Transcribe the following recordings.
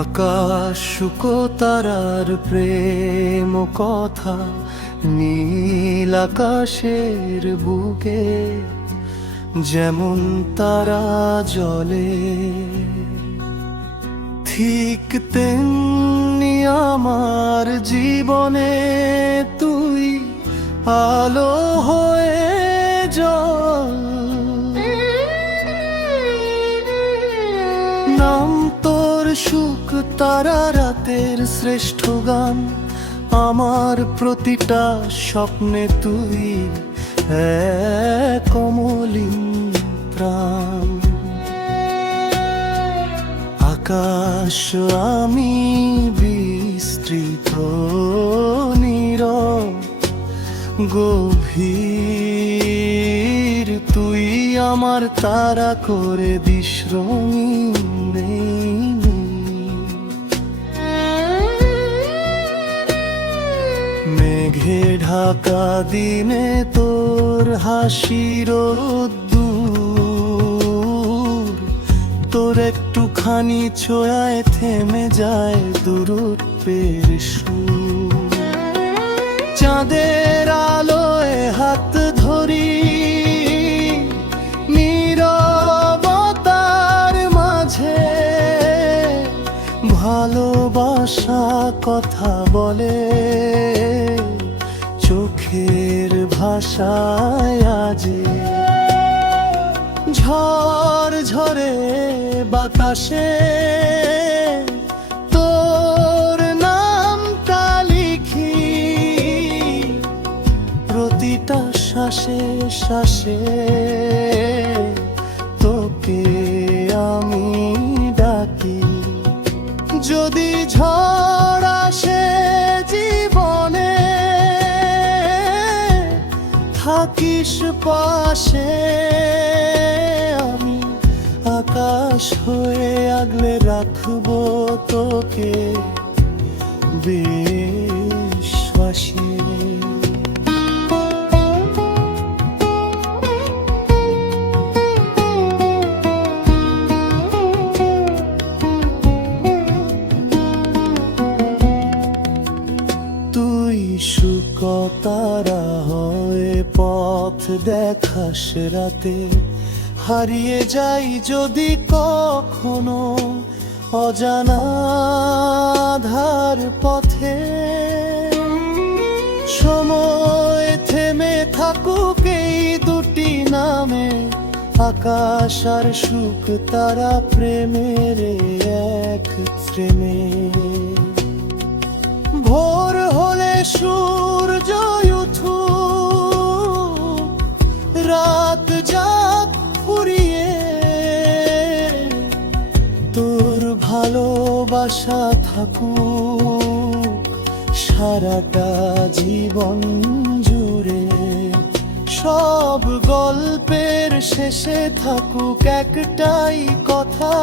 আকাশ শুকো তারার প্রেম কথা নীল আকাশের বুকে যেমন তারা জ্বলে, ঠিক তেমনি আমার জীবনে তুই আলো হয়ে জ্বল। নাম তোর সুখ তারা রাতের শ্রেষ্ঠ গান, আমার প্রতিটা স্বপ্নে তুই এক অমলিন প্রাণ। আকাশ আমি বিস্তৃত নীরব গভীর, তুই আমার তারা করে দিস রঙিন। মেঘে ঢাকা দিনে তোর হাসির রোদ্দুর, তোর একটুখানি ছোঁয়ায় থেমে যায় দূরত্বের সুর। চাঁদের আলোয় হাত ধরি নীরবতার মাঝে, ভালোবাসা কথা বলে চোখের ভাষায় আজে। ঝড় ঝরে বাতাসে তোর নামটা লিখি, প্রতিটা শ্বাসে শ্বাসে তোকে আমি ডাকি। যদি ঝড় আসে জীবনে থাকিস পাশে, আমি আকাশ হয়ে আগলে রাখবো তোকে বিশ্বাসে। তুই শুকো তারা হয়ে পথ দেখাস রাতে, হারিয়ে যাই যদি কখনো অজানা আঁধার পথে। সময় থেমে থাকুক এই দুটি নামে, আকাশ আর সুখ তারা প্রেমের এক ফ্রেমে। ভোর হলে সূর্য উঠুক, রাত যাক ফুরিয়ে, তোর ভালোবাসা থাকুক সারাটা জীবন জুড়ে। সব গল্পের শেষে থাকুক একটাই কথা,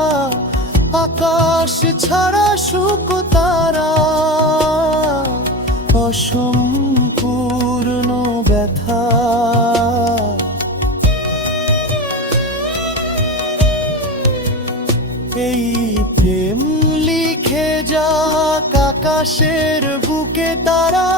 আকাশ ছাড়া সুখ তারা অসম্পূর্ণ ব্যথা। এই প্রেম লিখে যাক আকাশের বুকে তারা।